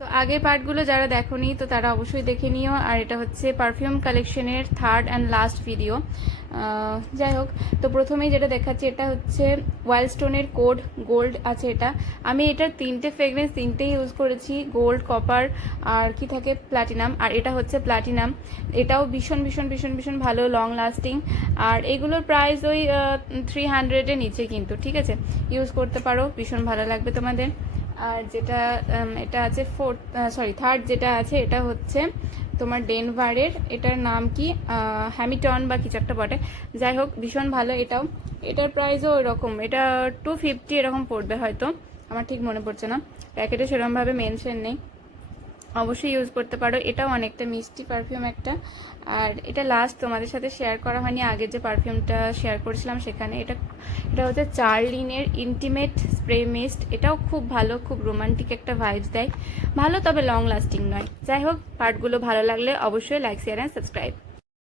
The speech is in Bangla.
তো আগের পার্টগুলো যারা দেখোনি তো তারা অবশ্যই দেখে নিও। আর এটা হচ্ছে পারফিউম কালেকশনের থার্ড অ্যান্ড লাস্ট ভিডিও। যাই হোক, তো প্রথমেই যেটা দেখাচ্ছি এটা হচ্ছে ওয়াইল্ড স্টোনের কোড গোল্ড আছে। এটা আমি এটার তিনটে ফ্রেগরেন্স তিনটেই ইউজ করেছি, গোল্ড, কপার আর কি থাকে প্ল্যাটিনাম। আর এটা হচ্ছে প্ল্যাটিনাম। এটাও ভীষণ ভীষণ ভীষণ ভীষণ ভালো, লং লাস্টিং। আর এগুলোর প্রাইস ওই 300-এর নিচে কিন্তু, ঠিক আছে, ইউজ করতে পারো, ভীষণ ভালো লাগবে তোমাদের। আর যেটা এটা আছে থার্ড যেটা আছে এটা হচ্ছে তোমার ডেনভারের, এটার নাম কি হ্যামিটন বা কিছু একটা বটে, যাই হোক ভীষণ ভালো এটাও। এটার প্রাইসও ওই রকম, এটা 250 এরকম পড়বে হয়তো, আমার ঠিক মনে পড়ছে না, প্যাকেটে সেরকমভাবে মেনশন নেই, অবশ্যই ইউজ করতে পারো। এটাও অনেকটা মিষ্টি পারফিউম একটা। আর এটা লাস্ট তোমাদের সাথে শেয়ার করা হয়নি, আগে যে পারফিউমটা শেয়ার করেছিলাম সেখানে। এটা এটা হচ্ছে চার্লিনের ইন্টিমেট স্প্রে মিস্ট। এটাও খুব ভালো, খুব রোমান্টিক একটা ভাইবস দেয়, ভালো তবে লং লাস্টিং নয়। যাই হোক, পার্টগুলো ভালো লাগলে অবশ্যই লাইক, শেয়ার অ্যান্ড সাবস্ক্রাইব।